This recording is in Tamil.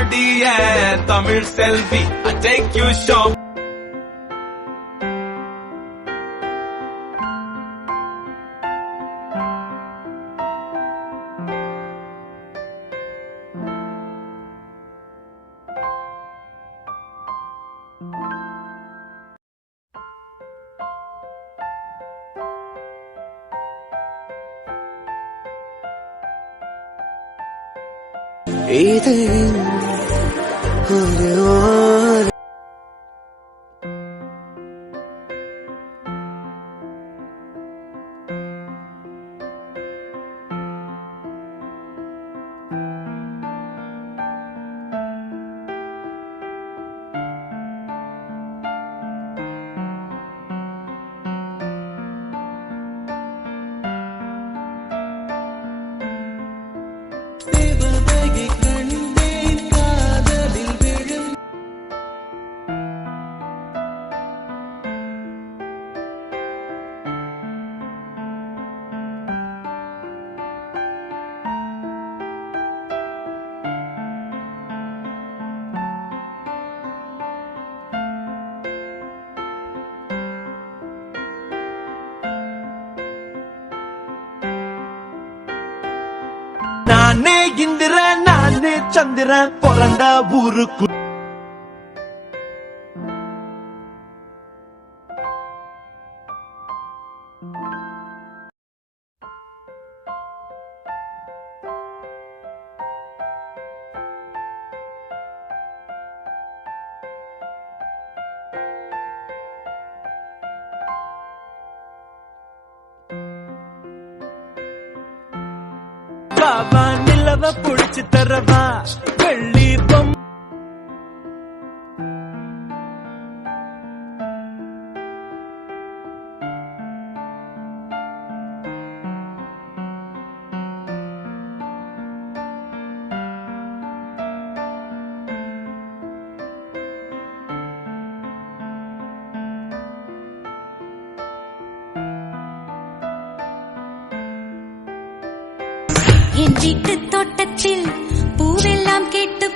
party and Tamil selfie. I take you shop. shop. 一定。Guru நானே இந்திரன் நானே சந்திரன் பிறந்த ஊருக்கு Bye. நிலவ புடிச்சு தரவா? வெள்ளி என் வீட்டு தோட்டத்தில் பூவெல்லாம் கேட்டு